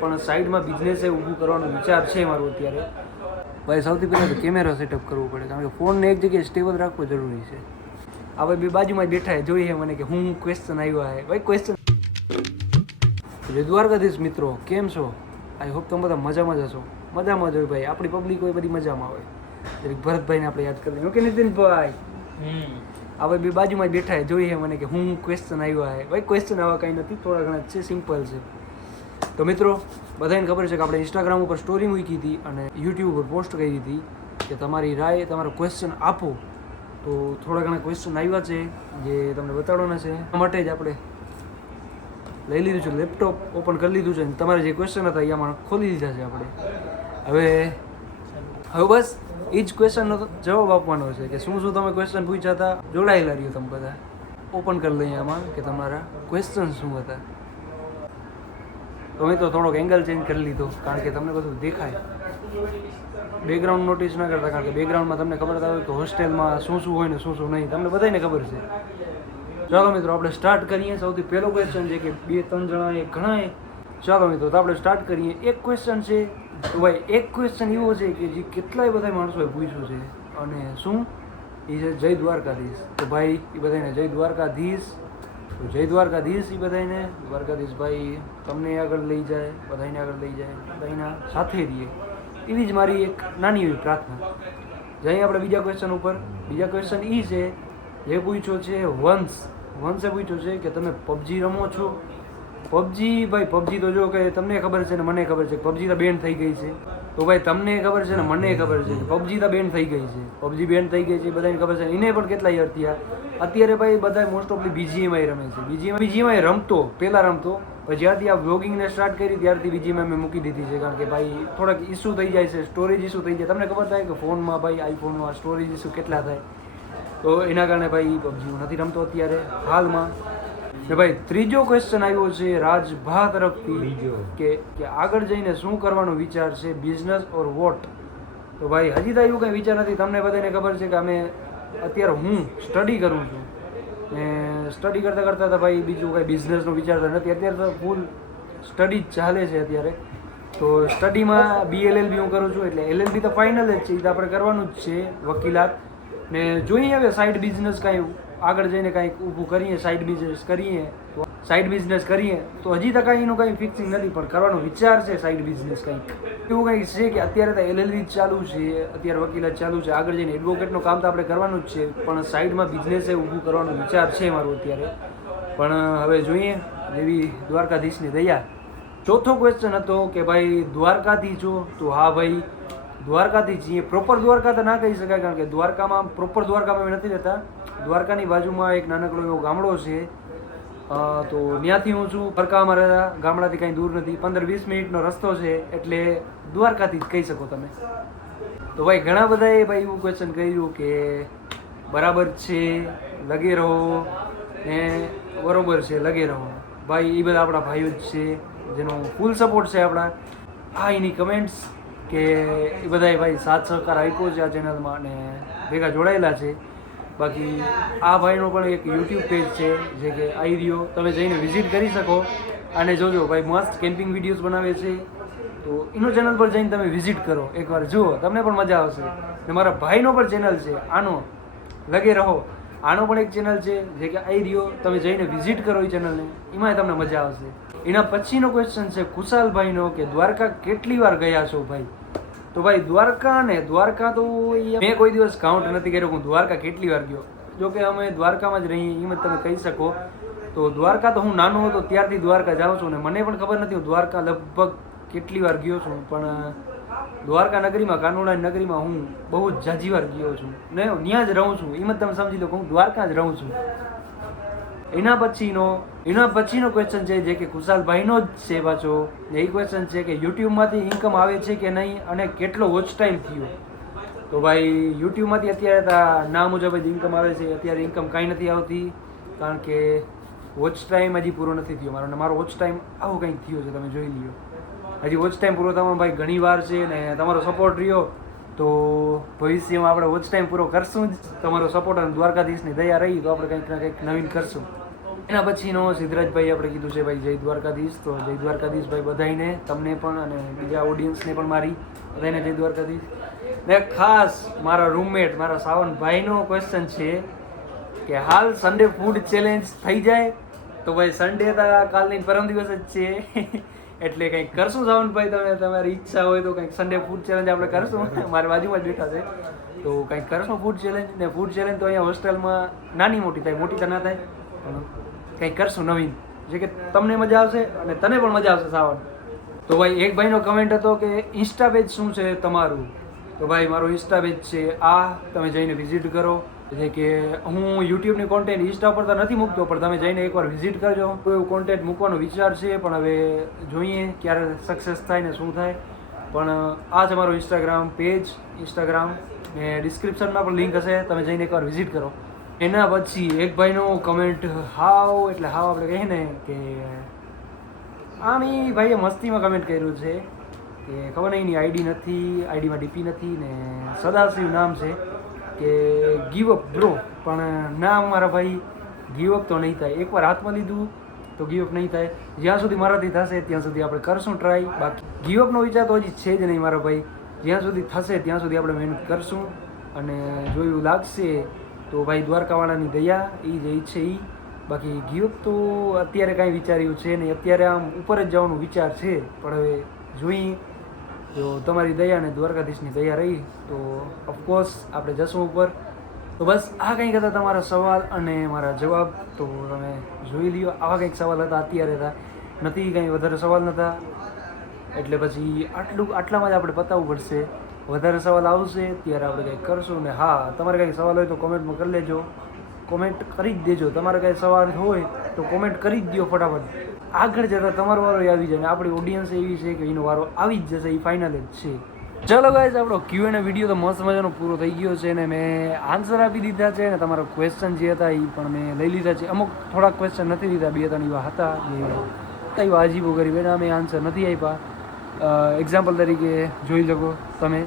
પણ સાઈડમાં બિઝનેસે ઊભું કરવાનો વિચાર છે મારો અત્યારે. ભાઈ સૌથી પહેલાં તો કેમેરા સેટઅપ કરવું પડે, કારણ કે ફોનને એક જગ્યાએ સ્ટેબલ રાખવો જરૂરી છે. હવે બે બાજુમાં બેઠા જોઈએ મને કે હું ક્વેશ્ચન આવ્યા છે ભાઈ. ક્વેશ્ચન જય દ્વારકાધીશ મિત્રો, કેમ છો? આઈ હોપ તમે બધા મજામાં જ હશો. મજામાં જ હોય ભાઈ, આપણી પબ્લિક હોય બધી મજામાં હોય. એટલે ભરતભાઈને આપણે યાદ કરી લઈએ. ઓકે નીતિનભાઈ, હવે બે બાજુમાં બેઠા જોઈએ મને કે હું ક્વેશ્ચન આવ્યા છે ભાઈ. ક્વેશ્ચન આવા કંઈ નથી, થોડા ઘણા છે, સિમ્પલ છે. તો મિત્રો, બધાને ખબર છે કે આપણે ઇન્સ્ટાગ્રામ ઉપર સ્ટોરી મૂકી હતી અને યુટ્યુબ ઉપર પોસ્ટ કરી હતી કે તમારી રાય, તમારો ક્વેશ્ચન આપો. તો થોડા ઘણા ક્વેશ્ચન આવ્યા છે જે તમને બતાડવાના છે. એ માટે જ આપણે લઈ લીધું છે, લેપટોપ ઓપન કરી લીધું છે અને તમારે જે ક્વેશ્ચન હતા એમાં ખોલી લીધા છે આપણે. હવે બસ એ જ ક્વેશ્ચનનો જવાબ આપવાનો છે કે શું તમે ક્વેશ્ચન પૂછ્યા હતા. જોડાયેલા રહ્યો તમે બધા. ઓપન કરી લઈએ આમાં કે તમારા ક્વેશ્ચન શું હતા. તો મિત્રો થોડોક એંગલ ચેન્જ કરી લીધો કારણ કે તમને બધું દેખાય. બેકગ્રાઉન્ડ નોટિસ ના કરતા, કારણ કે બેકગ્રાઉન્ડમાં તમને ખબર હોય કે હોસ્ટેલમાં શું હોય ને શું નહીં, તમને બધાને ખબર છે. ચાલો મિત્રો આપણે સ્ટાર્ટ કરીએ. સૌથી પહેલો ક્વેશ્ચન છે કે 2-3 જણાએ ઘણાએ. ચાલો મિત્રો તો આપણે સ્ટાર્ટ કરીએ. એક ક્વેશ્ચન છે તો ભાઈ, એક ક્વેશ્ચન એવો છે કે જે કેટલાય બધા માણસોએ પૂછ્યું છે અને શું એ છે જય દ્વારકાધીશ. તો ભાઈ એ બધાને જય દ્વારકાધીશ. તો જય દ્વારકાધીશ એ બધાને. દ્વારકાધીશ ભાઈ તમને આગળ લઈ જાય, બધાને આગળ લઈ જાય, બધાના સાથે રહીએ, એવી જ મારી એક નાની એવી પ્રાર્થના. જઈએ આપણે બીજા ક્વેશ્ચન ઉપર. બીજા ક્વેશ્ચન એ છે જે પૂછ્યો છે વંશે પૂછ્યો છે કે તમે પબજી રમો છો? પબજી ભાઈ, પબજી તો જો કે તમને ખબર છે ને મને ખબર છે પબજી તો બેન થઈ ગઈ છે. તો ભાઈ તમને ખબર છે ને મને ખબર છે કે પબજી તો બેન થઈ ગઈ છે. પબજી બેન થઈ ગઈ છે, બધાને ખબર છે. એને પણ કેટલા યર થયા. અત્યારે ભાઈ બધા મોસ્ટ ઓફલી બીજીએમઆઈ રમે છે. બીજીએમઆઈ રમતો, પહેલાં રમતો, પછી જ્યારથી આ વ્લોગિંગને સ્ટાર્ટ કરી ત્યારથી બીજીએમઆઈ મેં મૂકી દીધી છે. કારણ કે ભાઈ થોડાક ઇસ્યુ થઈ જાય છે, સ્ટોરેજ ઇસ્યુ થઈ જાય. તમને ખબર થાય કે ફોનમાં ભાઈ આઈફોનમાં સ્ટોરેજ ઇસ્યુ કેટલા થાય. તો એના કારણે ભાઈ પબજી હું નથી રમતો અત્યારે હાલમાં. ને ભાઈ ત્રીજો ક્વેશ્ચન આવ્યો છે રાજભા તરફથી કે આગળ જઈને શું કરવાનો વિચાર છે, બિઝનેસ ઓર વોટ? તો ભાઈ હજી તો એવું કંઈ વિચાર નથી. તમને બધાને ખબર છે કે અમે અત્યારે હું સ્ટડી કરું છું ને સ્ટડી કરતાં તો ભાઈ બીજું કંઈ બિઝનેસનો વિચારતા નથી. અત્યારે તો ફૂલ સ્ટડી જ ચાલે છે અત્યારે. તો સ્ટડીમાં BLLB હું કરું છું, એટલે LLB તો ફાઇનલ જ છે, એ તો આપણે કરવાનું જ છે, વકીલાત. ને જોઈએ હવે સાઈડ બિઝનેસ કાંઈ આગળ જઈને કાંઈક ઊભું કરીએ, સાઈડ બિઝનેસ કરીએ તો હજી તો કાંઈ એનું કંઈ ફિક્સિંગ નથી, પણ કરવાનો વિચાર છે સાઈડ બિઝનેસ કંઈક. એવું કંઈક છે કે અત્યારે તો LLB ચાલુ છે, અત્યારે વકીલાત ચાલુ છે, આગળ જઈને એડવોકેટનું કામ તો આપણે કરવાનું જ છે, પણ સાઈડમાં બિઝનેસે ઊભું કરવાનો વિચાર છે મારો અત્યારે. પણ હવે જોઈએ જેવી દ્વારકાધીશની દયા. ચોથો ક્વેશ્ચન હતો કે ભાઈ દ્વારકાથી છો? તો હા ભાઈ દ્વારકાથી છીએ. પ્રોપર દ્વારકા તો ના કહી શકાય, કારણ કે દ્વારકામાં પ્રોપર દ્વારકામાં નથી રહેતા. દ્વારકાની બાજુમાં એક નાનકડો એવો ગામડો છે, તો ત્યાંથી હું છું. દ્વારકામાં રહેતા ગામડાથી કાંઈ દૂર નથી, 15-20 મિનિટનો રસ્તો છે, એટલે દ્વારકાથી જ કહી શકો તમે. તો ભાઈ ઘણા બધાએ ભાઈ એવું ક્વેશ્ચન કર્યું કે બરાબર છે લગે રહો ને બરોબર છે લગે રહો. ભાઈ એ બધા આપણા ભાઈઓ જ છે જેનો ફૂલ સપોર્ટ છે આપણા. આ એની કમેન્ટ્સ કે એ બધાએ ભાઈ સાથ સહકાર આપ્યો છે આ ચેનલમાં અને ભેગા જોડાયેલા છે. બાકી આ ભાઈનો પણ એક યુટ્યુબ પેજ છે જે કે આઈરિયો, તમે જઈને વિઝિટ કરી શકો. અને જોજો ભાઈ મસ્ત કેમ્પિંગ વિડીયોઝ બનાવે છે, તો એનો ચેનલ પર જઈને તમે વિઝિટ કરો, એકવાર જુઓ, તમને પણ મજા આવશે. ને મારા ભાઈનો પણ ચેનલ છે આનો લગે રહો, આનો પણ એક ચેનલ છે જે કે આઈરિયો, તમે જઈને વિઝિટ કરો એ ચેનલને, એમાંય તમને મજા આવશે. એના પછીનો ક્વેશ્ચન છે કુશાલભાઈનો કે દ્વારકા કેટલી વાર ગયા છો ભાઈ? તો ભાઈ દ્વારકા તો મેં કોઈ દિવસ કાઉન્ટ નથી કર્યો હું દ્વારકા કેટલી વાર ગયો. જો કે અમે દ્વારકામાં જ રહીએ એમ જ તમે કહી શકો. તો દ્વારકા તો હું નાનો હતો ત્યારથી દ્વારકા જાઉં છું, ને મને પણ ખબર નથી હું દ્વારકા લગભગ કેટલી વાર ગયો છું, પણ દ્વારકા નગરીમાં, કાનુડા નગરીમાં હું બહુ જ ઝાઝી વાર ગયો છું ને ત્યાં જ રહું છું. એમ જ તમે સમજી લો કે હું દ્વારકા જ રહું છું. એના પછીનો ક્વેશ્ચન છે જે કે કુશાલભાઈનો જ છે પાછો. એ ક્વેશ્ચન છે કે યુટ્યુબમાંથી ઇન્કમ આવે છે કે નહીં અને કેટલો વોચ ટાઈમ થયો? તો ભાઈ યુટ્યુબમાંથી અત્યારે ના મુજબ જ ઇન્કમ આવે છે. અત્યારે ઇન્કમ કાંઈ નથી આવતી, કારણ કે વોચ ટાઈમ હજી પૂરો નથી થયો મારો વોચ ટાઈમ આવો કંઈક થયો છે, તમે જોઈ લ્યો. હજી વોચ ટાઈમ પૂરો થવામાં ભાઈ ઘણી વાર છે, ને તમારો સપોર્ટ રહ્યો તો ભવિષ્યમાં આપણે વોચ ટાઈમ પૂરો કરશું જ. તમારો સપોર્ટ અને દ્વારકાધીશની દયા રહી તો આપણે કંઈક ના કંઈક નવીન કરશું. એના પછીનો સિદ્ધરાજભાઈ આપણે કીધું છે ભાઈ જય દ્વારકાધીશ. તો જય દ્વારકાધીશ ભાઈ બધાઈને, તમને પણ અને બીજા ઓડિયન્સને પણ મારી બધાને જય દ્વારકાધીશ. ને ખાસ મારા રૂમમેટ મારા સાવનભાઈનો ક્વેશ્ચન છે કે હાલ સન્ડે ફૂડ ચેલેન્જ થઈ જાય તો ભાઈ સન્ડે તો કાલની પરમ દિવસ જ છે એટલે કંઈક કરશું સાવનભાઈ. તમે તમારી ઈચ્છા હોય તો કંઈક સન્ડે ફૂડ ચેલેન્જ આપણે કરશું. મારી બાજુમાં જ બેઠા છે તો કંઈક કરશું ફૂડ ચેલેન્જ. ને ફૂડ ચેલેન્જ તો અહીંયા હોસ્ટેલમાં નાની મોટી થાય, મોટી તો ના થાય પણ કંઈક કરશું નવીન, જે કે તમને મજા આવશે અને તને પણ મજા આવશે સાવન. તો ભાઈ એક ભાઈનો કમેન્ટ હતો કે ઇન્સ્ટા પેજ શું છે તમારું? તો ભાઈ મારું ઇન્સ્ટા પેજ છે આ, તમે જઈને વિઝિટ કરો. જે કે હું યુટ્યુબની કોન્ટેન્ટ ઇન્સ્ટા પર તો નથી મૂકતો, પણ તમે જઈને એકવાર વિઝિટ કરજો. કોઈ એવું કોન્ટેન્ટ મૂકવાનો વિચાર છે પણ હવે જોઈએ ક્યારે સક્સેસ થાય ને શું થાય. પણ આ છે મારું ઇન્સ્ટાગ્રામ પેજ, ઇન્સ્ટાગ્રામ ને ડિસ્ક્રિપ્શનમાં પણ લિંક હશે, તમે જઈને એકવાર વિઝિટ કરો. એના પછી એક ભાઈનો કમેન્ટ હાવ એટલે હાવ આપણે કહીએ ને કે આમ એ ભાઈએ મસ્તીમાં કમેન્ટ કર્યું છે કે ખબર નહીં એની આઈડી નથી, આઈડીમાં ડીપી નથી ને સદાશિવ નામ છે કે ગીવ અપ બ્રો. પણ ના મારા ભાઈ ગીવ અપ તો નહીં થાય. એકવાર હાથમાં લીધું તો ગીવ અપ નહીં થાય. જ્યાં સુધી મારાથી થશે ત્યાં સુધી આપણે કરશું ટ્રાય. બાકી ગીવ અપનો વિચાર તો હજી છે જ નહીં મારા ભાઈ. જ્યાં સુધી થશે ત્યાં સુધી આપણે મહેનત કરશું અને જો એવું લાગશે તો ભાઈ દ્વારકાવાળાની દયા એ જે ઈચ્છે એ. બાકી ગીવ અપ તો અત્યારે કાંઈ વિચાર્યું છે નહીં. અત્યારે આમ ઉપર જ જવાનો વિચાર છે પણ હવે જોઈએ. જો તમારી દયા અને દ્વારકાધીશની દયા રહી તો ઓફકોર્સ આપણે જશું ઉપર. તો બસ આ કંઈક હતા તમારા સવાલ અને મારા જવાબ. તો તમે જોઈ લ્યો, આવા કંઈક સવાલ હતા અત્યારે હતા, નથી કંઈ વધારે સવાલ નહોતા એટલે પછી આટલામાં જ આપણે પતાવવું પડશે. વધારે સવાલ આવશે ત્યારે આપણે કંઈક કરશું. ને હા, તમારે કંઈક સવાલ હોય તો કોમેન્ટમાં કરી લેજો, કોમેન્ટ કરી જ દેજો. તમારે કંઈ સવાલ હોય તો કોમેન્ટ કરી જ દો ફટાફટ. આગળ જતાં તમારો વારો આવી જાય ને આપણી ઓડિયન્સ એવી છે કે એનો વારો આવી જ જશે, એ ફાઇનલ જ છે. ચલો ગાઈઝ, આપણો Q&A વિડીયો તો મસ્ત મજાનો પૂરો થઈ ગયો છે ને મેં આન્સર આપી દીધા છે ને તમારા ક્વેશ્ચન જે હતા એ પણ મેં લઈ લીધા છે. અમુક થોડાક ક્વેશ્ચન નથી લીધા, 2-3 એવા હતા જે એવા અજીબો ગરીબ એના મેં આન્સર નથી આપ્યા. એક્ઝામ્પલ તરીકે જોઈ શકો તમે,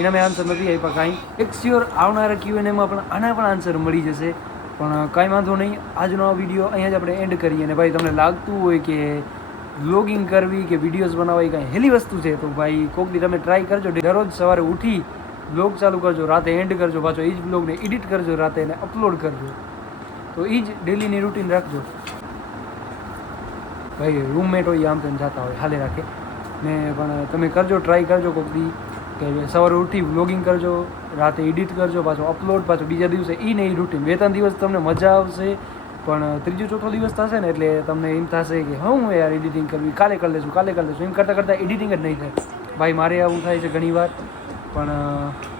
એના મેં આન્સર નથી આપ્યા કાંઈ. એક શ્યોર આવનારા Q&Aમાં પણ આના પણ આન્સર મળી જશે. પણ કાંઈ વાંધો નહીં, આજનો આ વિડીયો અહીંયા જ આપણે એન્ડ કરીએ. અને ભાઈ તમને લાગતું હોય કે વ્લોગિંગ કરવી કે વિડીયોઝ બનાવવા એ કાંઈ હેલી વસ્તુ છે તો ભાઈ કોક દી તમે ટ્રાય કરજો. દરરોજ સવારે ઉઠી વ્લોગ ચાલુ કરજો, રાતે એન્ડ કરજો, પાછો એ જ વ્લોગને એડિટ કરજો, રાતે એને અપલોડ કરજો. તો એ જ ડેલીની રૂટીન રાખજો. ભાઈ રૂમમેટ હોય આમ તેમ જતા હોય હાલે રાખે ને, પણ તમે કરજો, ટ્રાય કરજો કોક દી કે સવારે ઉઠી વ્લોગિંગ કરજો, રાતે એડિટ કરજો, પાછો અપલોડ, પાછો બીજા દિવસે એ ને એ રૂટીન. 2-3 દિવસ તમને મજા આવશે પણ ત્રીજો ચોથો દિવસ થશે ને એટલે તમને એમ થશે કે હું યાર એડિટિંગ કરવી, કાલે કરી લેશું. એમ કરતાં કરતાં એડિટિંગ જ નહીં થાય. ભાઈ મારે આવું થાય છે ઘણીવાર, પણ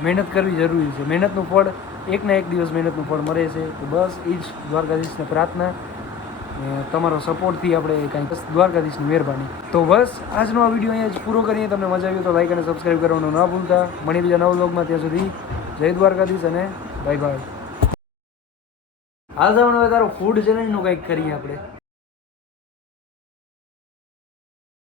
મહેનત કરવી જરૂરી છે. મહેનતનું ફળ એક ને એક દિવસ મહેનતનું ફળ મળે છે. તો બસ એ જ દ્વારકાધીશને પ્રાર્થના ને તમારો સપોર્ટથી આપણે કાંઈ દ્વારકાધીશની મહેરબાની. તો બસ આજનો આ વિડીયો અહીંયા જ પૂરો કરીએ. તમને મજા આવી તો લાઈક અને સબસ્ક્રાઈબ કરવાનું ના ભૂલતા. મળીએ બીજા નવા વ્લોગમાં, ત્યાં સુધી જય દ્વારકાધીશ અને બાય બાય. હાલ જવાનું હવે તારો ફૂડ ચેલેન્જનું કંઈક કરીએ આપણે.